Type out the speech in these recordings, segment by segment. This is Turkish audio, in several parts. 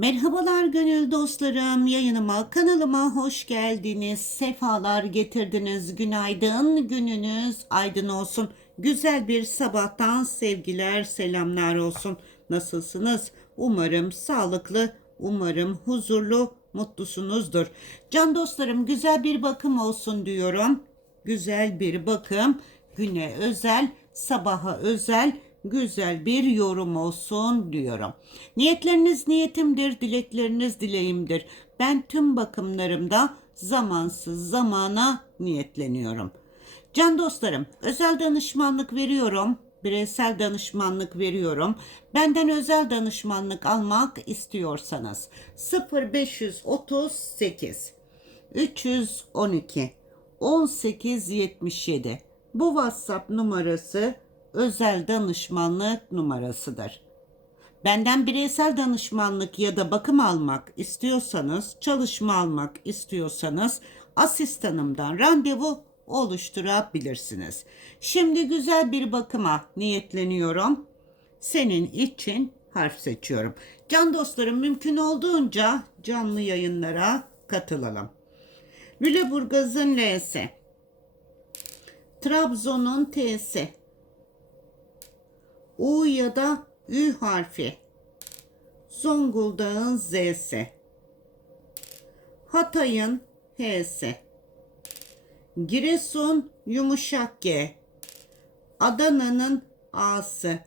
Merhabalar gönül dostlarım. Yayınıma, kanalıma hoş geldiniz. Sefalar getirdiniz. Günaydın. Gününüz aydın olsun. Güzel bir sabahtan sevgiler, selamlar olsun. Nasılsınız? Umarım sağlıklı, umarım huzurlu, mutlusunuzdur. Can dostlarım güzel bir bakım olsun diyorum. Güzel bir bakım, güne özel, sabaha özel, güzel bir yorum olsun diyorum. Niyetleriniz niyetimdir, dilekleriniz dileğimdir. Ben tüm bakımlarımda zamansız zamana niyetleniyorum. Can dostlarım, özel danışmanlık veriyorum. Bireysel danışmanlık veriyorum. Benden özel danışmanlık almak istiyorsanız 0538 312 1877 bu WhatsApp numarası özel danışmanlık numarasıdır. Benden bireysel danışmanlık ya da bakım almak istiyorsanız, çalışma almak istiyorsanız asistanımdan randevu oluşturabilirsiniz. Şimdi güzel bir bakıma niyetleniyorum. Senin için harf seçiyorum. Can dostlarım mümkün olduğunca canlı yayınlara katılalım. Lüleburgaz'ın L'si. Trabzon'un T'si. U ya da Ü harfi. Zonguldak'ın Z'si. Hatay'ın H'si. Giresun yumuşak G. Adana'nın A'sı.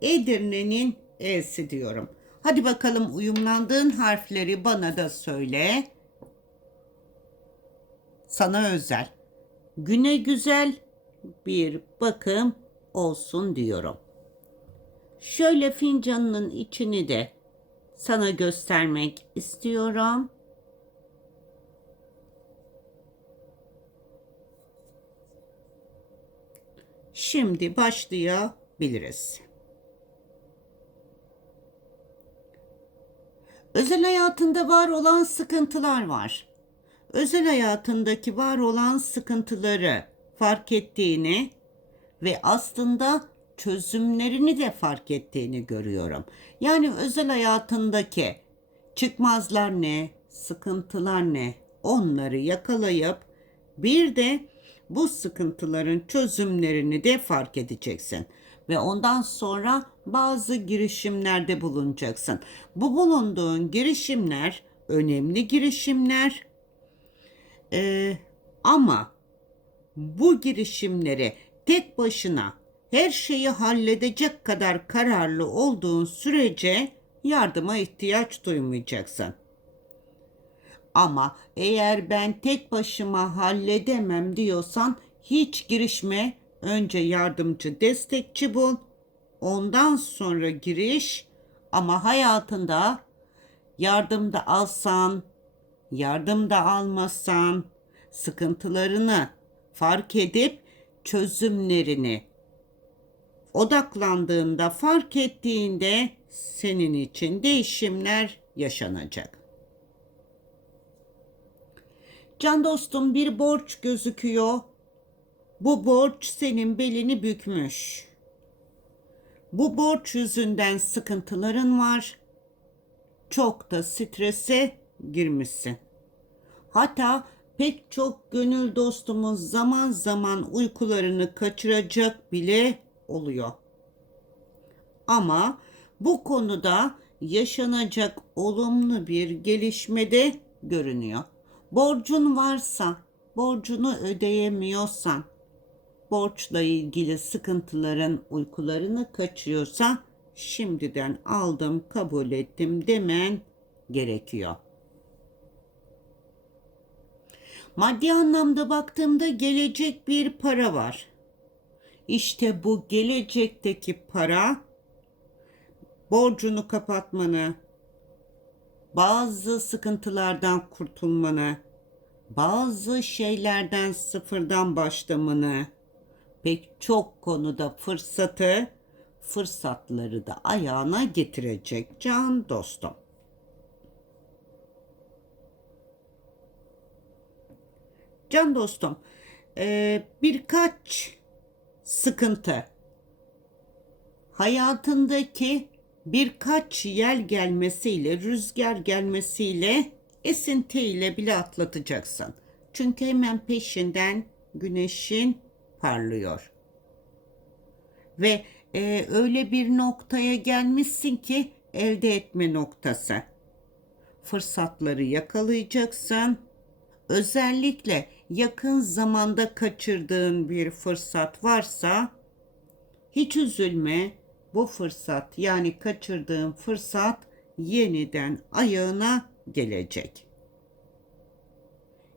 Edirne'nin E'si diyorum. Hadi bakalım uyumlandığın harfleri bana da söyle. Sana özel. Güne güzel bir bakım olsun diyorum. Şöyle fincanının içini de sana göstermek istiyorum. Şimdi başlayabiliriz. Özel hayatında var olan sıkıntılar var. Özel hayatındaki var olan sıkıntıları fark ettiğini ve aslında çözümlerini de fark ettiğini görüyorum. Yani özel hayatındaki çıkmazlar ne, sıkıntılar ne onları yakalayıp bir de bu sıkıntıların çözümlerini de fark edeceksin ve ondan sonra bazı girişimlerde bulunacaksın. Bu bulunduğun girişimler önemli girişimler Ee, ama bu girişimleri tek başına her şeyi halledecek kadar kararlı olduğun sürece yardıma ihtiyaç duymayacaksın. Ama eğer ben tek başıma halledemem diyorsan hiç girişme. Önce yardımcı destekçi bul. Ondan sonra giriş. Ama hayatında yardım da alsan, yardım da almasan, sıkıntılarını fark edip çözümlerini odaklandığında, fark ettiğinde senin için değişimler yaşanacak. Can dostum bir borç gözüküyor. Bu borç senin belini bükmüş. Bu borç yüzünden sıkıntıların var. Çok da strese girmişsin. Hatta pek çok gönül dostumuz zaman zaman uykularını kaçıracak bile oluyor. Ama bu konuda yaşanacak olumlu bir gelişme de görünüyor. Borcun varsa, borcunu ödeyemiyorsan, borçla ilgili sıkıntıların uykularını kaçıyorsa şimdiden aldım, kabul ettim demen gerekiyor. Maddi anlamda baktığımda gelecek bir para var. İşte bu gelecekteki para borcunu kapatmanı, bazı sıkıntılardan kurtulmanı, bazı şeylerden sıfırdan başlamanı, pek çok konuda fırsatı, fırsatları da ayağına getirecek can dostum. Can dostum, birkaç sıkıntı hayatındaki birkaç yel gelmesiyle, rüzgar gelmesiyle, esintiyle bile atlatacaksın. Çünkü hemen peşinden güneşin parlıyor. Ve e, öyle bir noktaya gelmişsin ki elde etme noktası. Fırsatları yakalayacaksın. Özellikle yakın zamanda kaçırdığın bir fırsat varsa hiç üzülme. Bu fırsat yani kaçırdığın fırsat yeniden ayağına gelecek.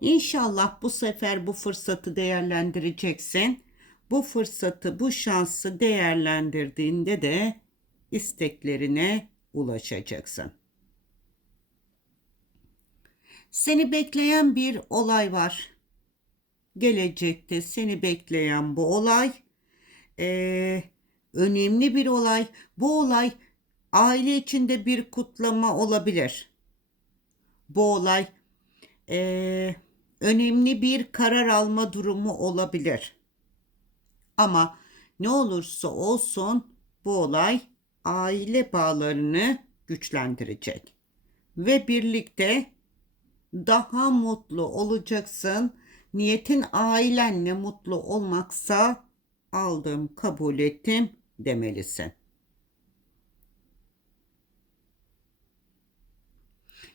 İnşallah bu sefer bu fırsatı değerlendireceksin. Bu fırsatı, bu şansı değerlendirdiğinde de isteklerine ulaşacaksın. Seni bekleyen bir olay var. Gelecekte seni bekleyen bu olay eee, önemli bir olay. Bu olay aile içinde bir kutlama olabilir. Bu olay eee, önemli bir karar alma durumu olabilir. Ama ne olursa olsun bu olay aile bağlarını güçlendirecek ve birlikte daha mutlu olacaksın. Niyetin ailenle mutlu olmaksa aldım, kabul ettim demelisin.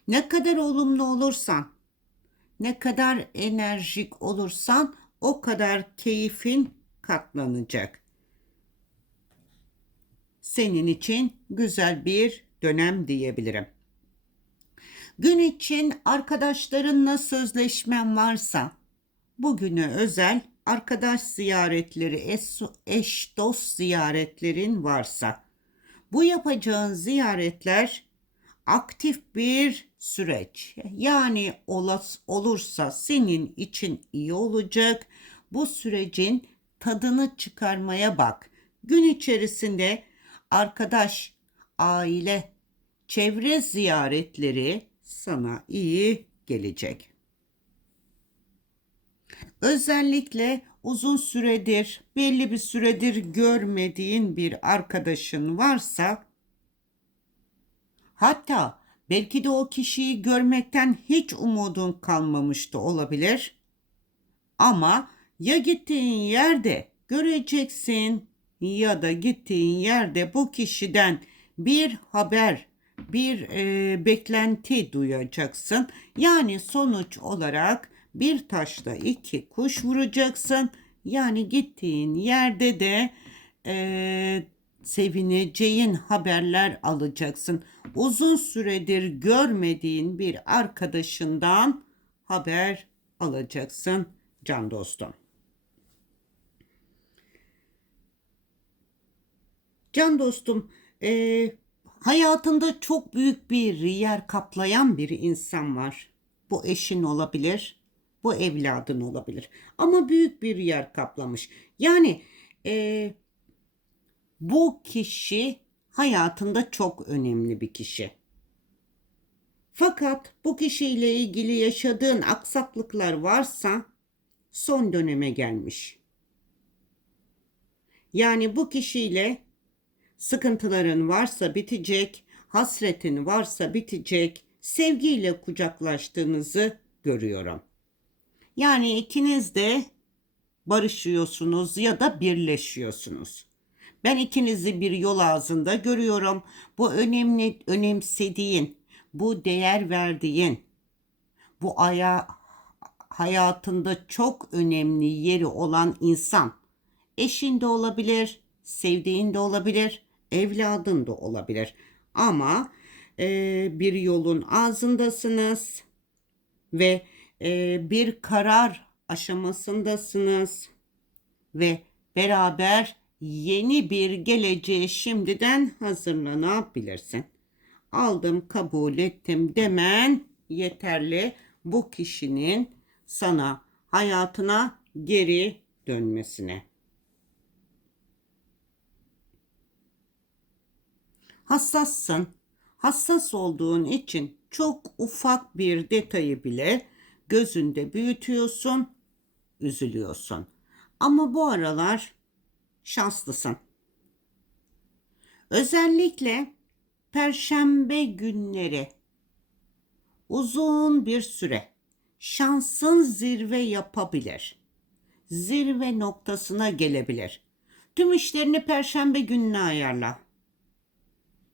Ne kadar olumlu olursan, ne kadar enerjik olursan o kadar keyfin katlanacak. Senin için güzel bir dönem diyebilirim. Gün için arkadaşlarınla sözleşmen varsa bugüne özel arkadaş ziyaretleri, eş, eş dost ziyaretlerin varsa bu yapacağın ziyaretler aktif bir süreç. Yani olas, olursa senin için iyi olacak. Bu sürecin tadını çıkarmaya bak. Gün içerisinde arkadaş, aile, çevre ziyaretleri sana iyi gelecek. Özellikle uzun süredir, belli bir süredir görmediğin bir arkadaşın varsa hatta belki de o kişiyi görmekten hiç umudun kalmamıştı olabilir. Ama ya gittiğin yerde göreceksin ya da gittiğin yerde bu kişiden bir haber, bir e, beklenti duyacaksın. Yani sonuç olarak bir taşla iki kuş vuracaksın. Yani gittiğin yerde de e, sevineceğin haberler alacaksın. Uzun süredir görmediğin bir arkadaşından haber alacaksın can dostum. Can dostum, e, hayatında çok büyük bir yer kaplayan bir insan var. Bu eşin olabilir, bu evladın olabilir. Ama büyük bir yer kaplamış. Yani e, bu kişi hayatında çok önemli bir kişi. Fakat bu kişiyle ilgili yaşadığın aksaklıklar varsa son döneme gelmiş. Yani bu kişiyle sıkıntıların varsa bitecek, hasretin varsa bitecek, sevgiyle kucaklaştığınızı görüyorum. Yani ikiniz de barışıyorsunuz ya da birleşiyorsunuz. Ben ikinizi bir yol ağzında görüyorum. Bu önemli, önemsediğin, bu değer verdiğin, bu aya hayatında çok önemli yeri olan insan. Eşin de olabilir, sevdiğin de olabilir, evladın da olabilir. Ama e, bir yolun ağzındasınız ve e, bir karar aşamasındasınız ve beraber yeni bir geleceğe şimdiden hazırlanabilirsin. Aldım, kabul ettim demen yeterli. Bu kişinin sana hayatına geri dönmesine. Hassassın. Hassas olduğun için çok ufak bir detayı bile gözünde büyütüyorsun, üzülüyorsun. Ama bu aralar şanslısın. Özellikle perşembe günleri uzun bir süre şansın zirve yapabilir. Zirve noktasına gelebilir. Tüm işlerini perşembe gününe ayarla.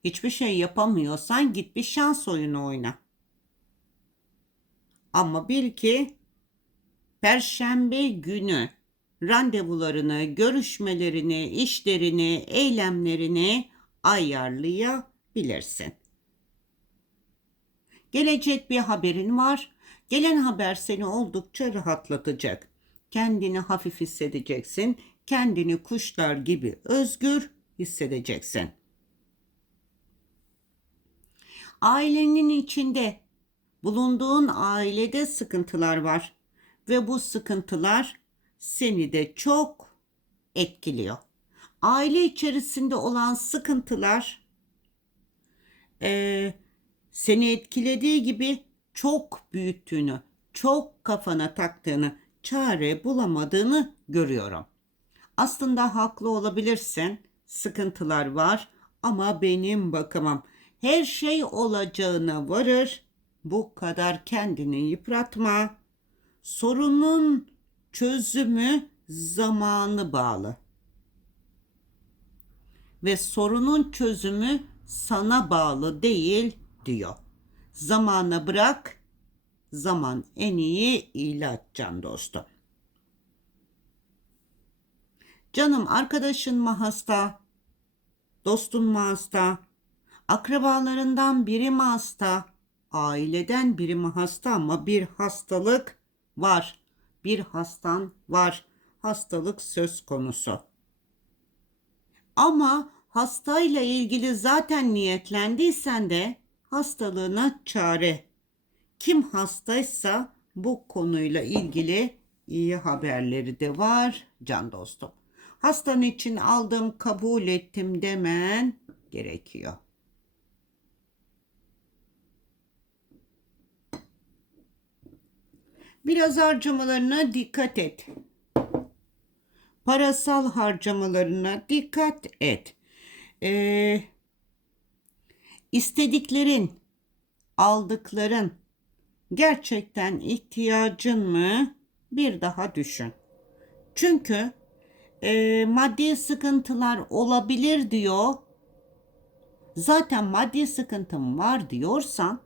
Hiçbir şey yapamıyorsan git bir şans oyunu oyna. Ama bil ki perşembe günü randevularını, görüşmelerini, işlerini, eylemlerini ayarlayabilirsin. Gelecek bir haberin var. Gelen haber seni oldukça rahatlatacak. Kendini hafif hissedeceksin. Kendini kuşlar gibi özgür hissedeceksin. Ailenin içinde bulunduğun ailede sıkıntılar var ve bu sıkıntılar seni de çok etkiliyor. Aile içerisinde olan sıkıntılar eee, seni etkilediği gibi çok büyüttüğünü, çok kafana taktığını, çare bulamadığını görüyorum. Aslında haklı olabilirsin. Sıkıntılar var ama benim bakımım her şey olacağına varır. Bu kadar kendini yıpratma. Sorunun çözümü zamanı bağlı. Ve sorunun çözümü sana bağlı değil diyor. Zamana bırak. Zaman en iyi ilaç can dostum. Canım arkadaşın mı hasta? Dostun mu hasta? Akrabalarından biri mi hasta? Aileden biri mi hasta ama bir hastalık var. Bir hastan var. Hastalık söz konusu. Ama hastayla ilgili zaten niyetlendiysen de hastalığına çare. Kim hastaysa bu konuyla ilgili iyi haberleri de var can dostum. Hastan için aldım kabul ettim demen gerekiyor. Biraz harcamalarına dikkat et. Parasal harcamalarına dikkat et. Ee, istediklerin, aldıkların gerçekten ihtiyacın mı? Bir daha düşün. Çünkü e, maddi sıkıntılar olabilir diyor. Zaten maddi sıkıntım var diyorsan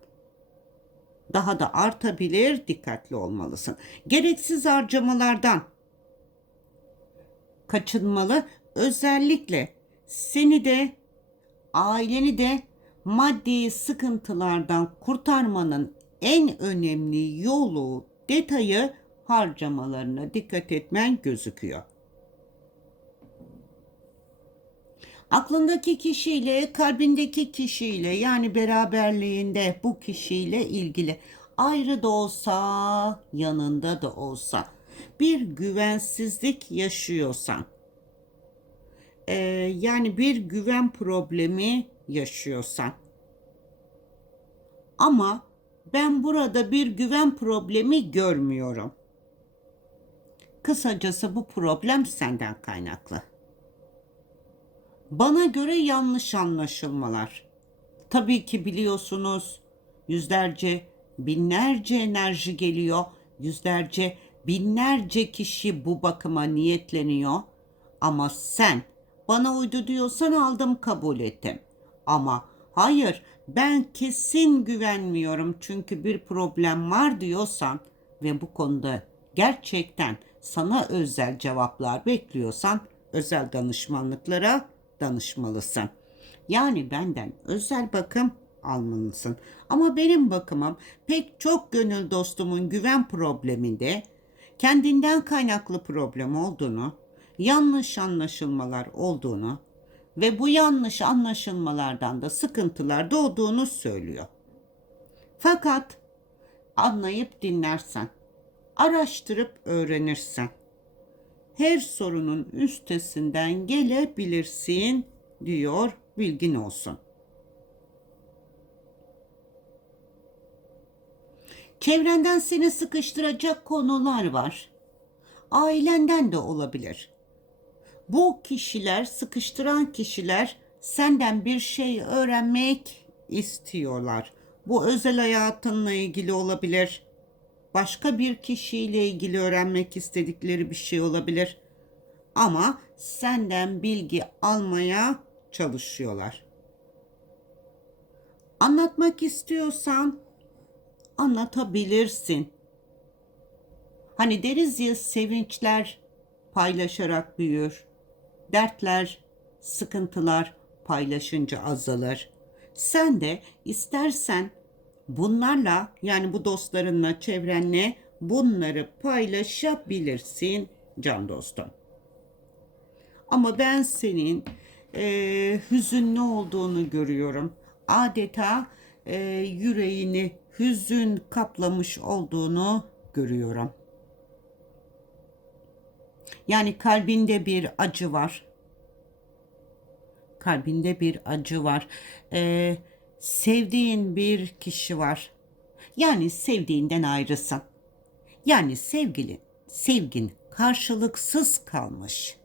daha da artabilir, dikkatli olmalısın. Gereksiz harcamalardan kaçınmalı. Özellikle seni de aileni de maddi sıkıntılardan kurtarmanın en önemli yolu, detayı harcamalarına dikkat etmen gözüküyor. Aklındaki kişiyle, kalbindeki kişiyle yani beraberliğinde bu kişiyle ilgili ayrı da olsa, yanında da olsa bir güvensizlik yaşıyorsan, e, yani bir güven problemi yaşıyorsan ama ben burada bir güven problemi görmüyorum. Kısacası bu problem senden kaynaklı. Bana göre yanlış anlaşılmalar. Tabii ki biliyorsunuz yüzlerce, binlerce enerji geliyor. Yüzlerce, binlerce kişi bu bakıma niyetleniyor. Ama sen bana uydu diyorsan aldım kabul ettim. Ama hayır ben kesin güvenmiyorum çünkü bir problem var diyorsan ve bu konuda gerçekten sana özel cevaplar bekliyorsan özel danışmanlıklara danışmalısın. Yani benden özel bakım almalısın. Ama benim bakımım pek çok gönül dostumun güven probleminde kendinden kaynaklı problem olduğunu, yanlış anlaşılmalar olduğunu ve bu yanlış anlaşılmalardan da sıkıntılar doğduğunu söylüyor. Fakat anlayıp dinlersen, araştırıp öğrenirsen her sorunun üstesinden gelebilirsin diyor bilgin olsun. Çevrenden seni sıkıştıracak konular var. Ailenden de olabilir. Bu kişiler, sıkıştıran kişiler senden bir şey öğrenmek istiyorlar. Bu özel hayatınla ilgili olabilir. Başka bir kişiyle ilgili öğrenmek istedikleri bir şey olabilir. Ama senden bilgi almaya çalışıyorlar. Anlatmak istiyorsan anlatabilirsin. Hani deriz ya sevinçler paylaşarak büyür. Dertler, sıkıntılar paylaşınca azalır. Sen de istersen bunlarla yani bu dostlarınla, çevrenle bunları paylaşabilirsin can dostum. Ama ben senin e, hüzünlü olduğunu görüyorum. Adeta e, yüreğini hüzün kaplamış olduğunu görüyorum. Yani kalbinde bir acı var. Kalbinde bir acı var. E, sevdiğin bir kişi var. Yani sevdiğinden ayrısın. Yani sevgili, sevgin karşılıksız kalmış.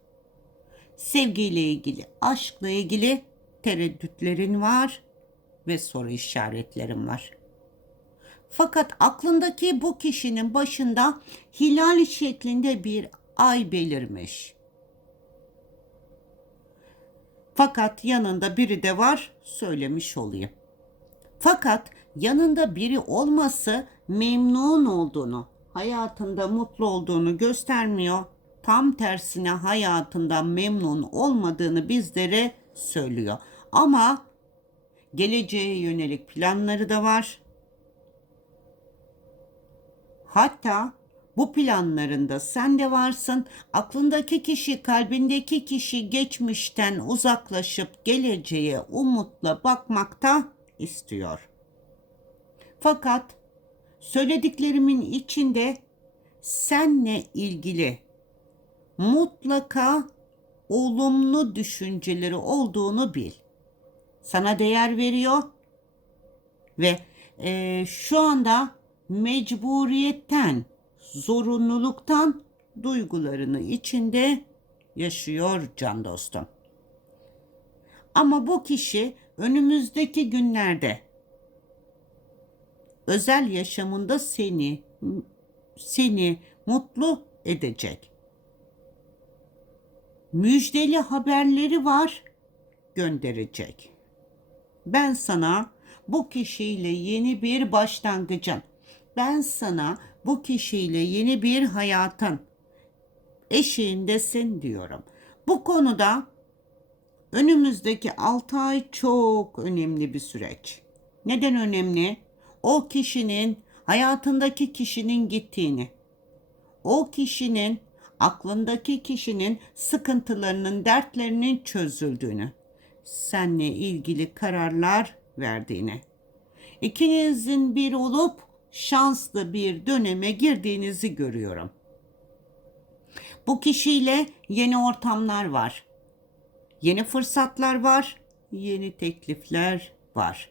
Sevgiyle ilgili, aşkla ilgili tereddütlerin var ve soru işaretlerin var. Fakat aklındaki bu kişinin başında hilal şeklinde bir ay belirmiş. Fakat yanında biri de var, söylemiş olayım. Fakat yanında biri olması memnun olduğunu, hayatında mutlu olduğunu göstermiyor. Tam tersine hayatından memnun olmadığını bizlere söylüyor. Ama geleceğe yönelik planları da var. Hatta bu planlarında sen de varsın. Aklındaki kişi, kalbindeki kişi geçmişten uzaklaşıp geleceğe umutla bakmakta istiyor. Fakat söylediklerimin içinde senle ilgili mutlaka olumlu düşünceleri olduğunu bil. Sana değer veriyor ve e, şu anda mecburiyetten, zorunluluktan duygularını içinde yaşıyor can dostum. Ama bu kişi önümüzdeki günlerde özel yaşamında seni seni mutlu edecek. Müjdeli haberleri var gönderecek. Ben sana bu kişiyle yeni bir başlangıcın, ben sana bu kişiyle yeni bir hayatın eşiğindesin diyorum. Bu konuda önümüzdeki 6 ay çok önemli bir süreç. Neden önemli? O kişinin hayatındaki kişinin gittiğini, o kişinin aklındaki kişinin sıkıntılarının, dertlerinin çözüldüğünü, seninle ilgili kararlar verdiğini, ikinizin bir olup şanslı bir döneme girdiğinizi görüyorum. Bu kişiyle yeni ortamlar var. Yeni fırsatlar var, yeni teklifler var.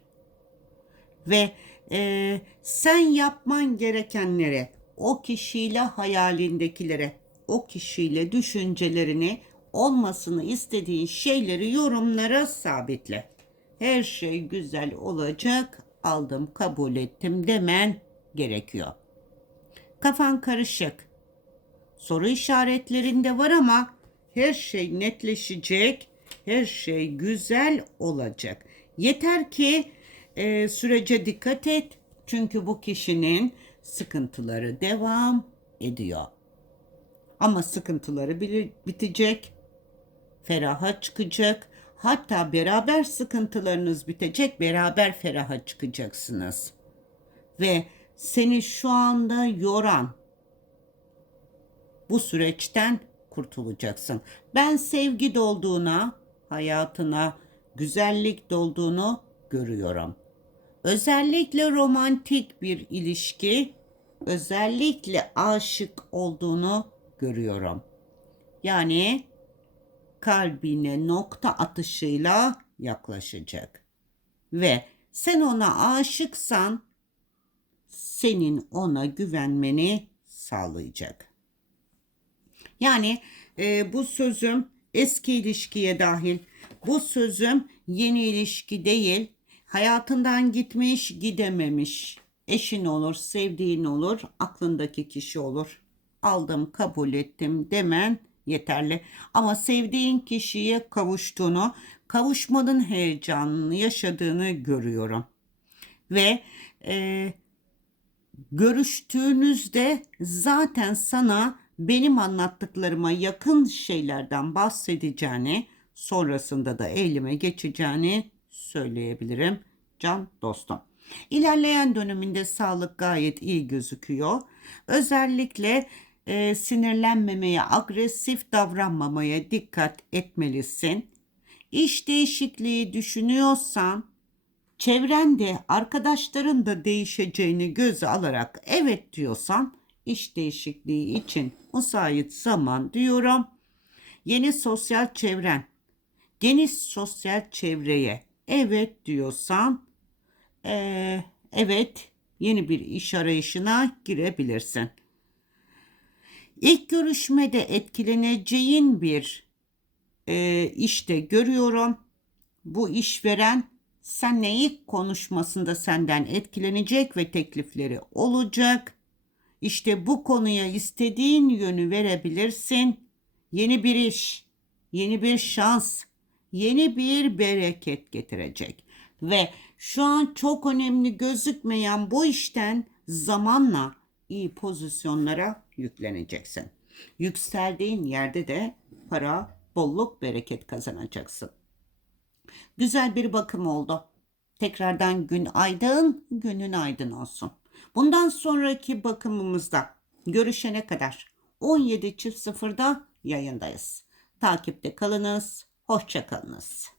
Ve e, sen yapman gerekenlere, o kişiyle hayalindekilere, o kişiyle düşüncelerini, olmasını istediğin şeyleri yorumlara sabitle. Her şey güzel olacak, aldım, kabul ettim demen gerekiyor. Kafan karışık. Soru işaretlerinde var ama her şey netleşecek, her şey güzel olacak. Yeter ki e, sürece dikkat et. Çünkü bu kişinin sıkıntıları devam ediyor. Ama sıkıntıları bitecek, feraha çıkacak. Hatta beraber sıkıntılarınız bitecek, beraber feraha çıkacaksınız. Ve seni şu anda yoran bu süreçten kurtulacaksın. Ben sevgi dolduğuna, hayatına güzellik dolduğunu görüyorum. Özellikle romantik bir ilişki, özellikle aşık olduğunu görüyorum. Yani kalbine nokta atışıyla yaklaşacak. Ve sen ona aşıksan senin ona güvenmeni sağlayacak. Yani e, bu sözüm eski ilişkiye dahil, Bu sözüm yeni ilişki değil. Hayatından gitmiş, gidememiş. Eşin olur, sevdiğin olur, aklındaki kişi olur. Aldım, kabul ettim demen yeterli. Ama sevdiğin kişiye kavuştuğunu, kavuşmanın heyecanını yaşadığını görüyorum. Ve e, görüştüğünüzde zaten sana benim anlattıklarıma yakın şeylerden bahsedeceğini, sonrasında da eyleme geçeceğini söyleyebilirim can dostum. İlerleyen döneminde sağlık gayet iyi gözüküyor. Özellikle e, sinirlenmemeye, agresif davranmamaya dikkat etmelisin. İş değişikliği düşünüyorsan çevrende arkadaşların da değişeceğini göze alarak evet diyorsan iş değişikliği için müsait zaman diyorum. Yeni sosyal çevren, geniş sosyal çevreye evet diyorsan eee, evet yeni bir iş arayışına girebilirsin. İlk görüşmede etkileneceğin bir e, işte görüyorum. Bu işveren seninle ilk konuşmasında senden etkilenecek ve teklifleri olacak. İşte bu konuya istediğin yönü verebilirsin. Yeni bir iş, yeni bir şans, yeni bir bereket getirecek. Ve şu an çok önemli gözükmeyen bu işten zamanla iyi pozisyonlara yükleneceksin. Yükseldiğin yerde de para, bolluk, bereket kazanacaksın. Güzel bir bakım oldu. Tekrardan gün aydın, günün aydın olsun. Bundan sonraki bakımımızda görüşene kadar 17.00'da yayındayız. Takipte kalınız, hoşça kalınız.